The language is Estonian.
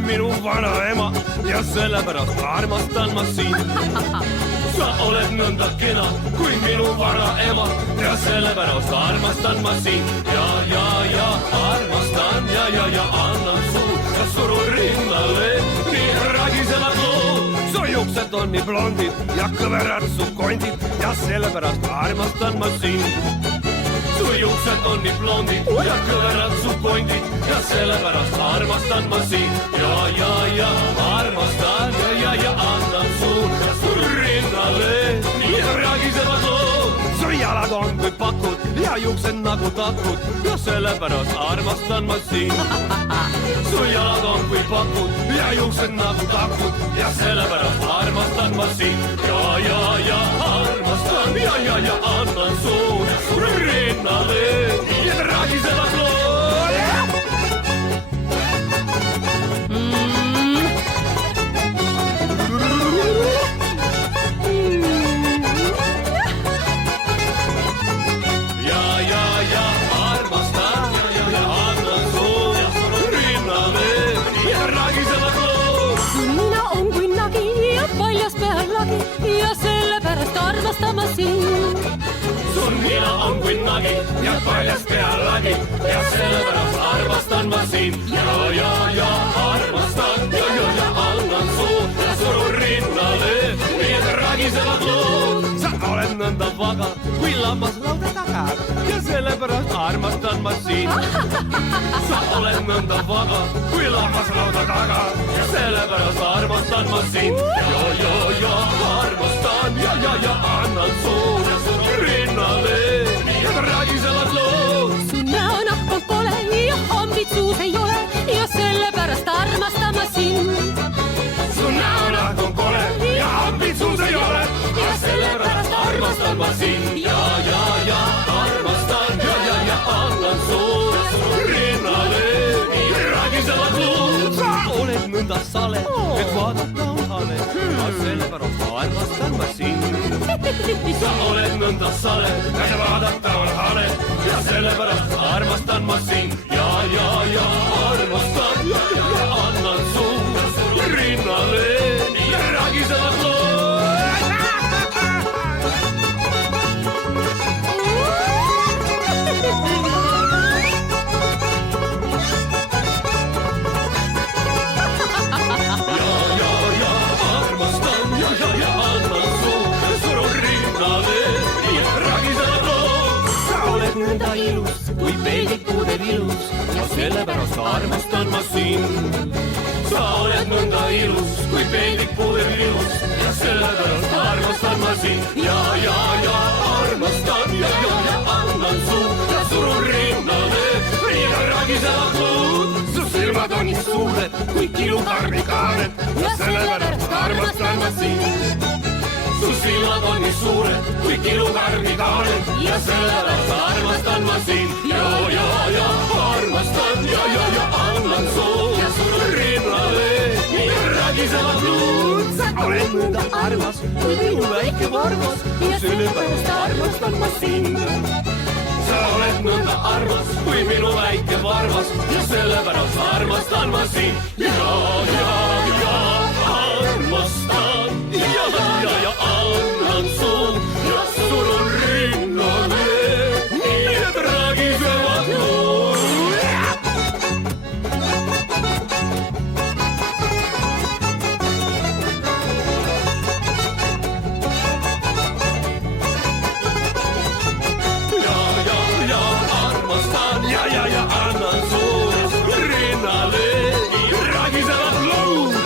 kui minu vanaema ja sellepärast armastan ma sind. Sa oled nõnda kena kui minu vanaema ja sellepärast armastan ma sind. Ja armastan ja annan suu ja surun rinnale nii ragisevad lood. Su juuksed on nii blondid ja kõverad su kondid ja sellepärast armastan ma sind. Su juuksed on nii blondid ja kõverad su kondid ja sellepärast armastan ma sind. Ja armastan ja annan suun ja surun rinnale nii ragisevad lood. Su jalad on kui pakud ja juuksed nagu takud ja sellepärast armastan ma sind. Su jalad on kui pakud ja juuksed nagu takud ja sellepärast armastan ma sind. Ja armastan ja annan suun ja surun rinnale nii ragisevad lood. Ja sellepärast armastan ma sind. Sun nina on kui nagi ja paljas pealagi ja sellepärast armastan ma sind. Ja armastan ja annan suun ja surun rinnale nii et ragisevad lood. Sa oled nõnda vaga kui lammas lauda taga ja sellepärast armastan ma sind. Sa oled nõnda vaga kui lammas lauda taga ja sellepärast armastan ma sind. Ja armastan ja annan suun ja surun rinnale nii et ragisevad lood. Su näonahk on kole ja hambid suus ei ole ja sellepärast armastan ma sind. Su näonahk on kole ja hambid suus ei ole ja sellepärast armastan ma sind. Ja armastan ja annan suun ja surun rinnale nii ragisevad lood. Sa oled nõnda sale, et vaadata on hale ja sellepärast armastan ma sind. Sa oled nõnda sale, et vaadata on hale ja sellepärast armastan ma sind. Ja armastan ja annan suun ja surun rinnale nii ragisevad lood. Nõnda ilus kui peedikude vilus ja sellepärast armastan ma sind. Sa oled nõnda ilus kui peedikude vilus ja sellepärast armastan ma sind. Ja armastan ja annan suun ja surun rinnale nii ragisevad lood. Su silmad on nii suured kui kilukarmikaaned ja sellepärast armastan ma sind. Su silmad on nii suured kui kilukarmikaaned ja sellepärast armastan ma sind. Ja armastan ja annan suun ja surun rinnale nii ragisevad lood. Sa oled nõnda armas kui minu väike varvas ja sellepärast armastan ma sind. Sa oled nõnda armas kui minu väike varvas ja sellepärast armastan ma sind. Ja armastan ja annan suun ja surun rinnale nii et ragisevad lood. Ja armastan ja annan suun ja surun rinnale nii et ragisevad lood.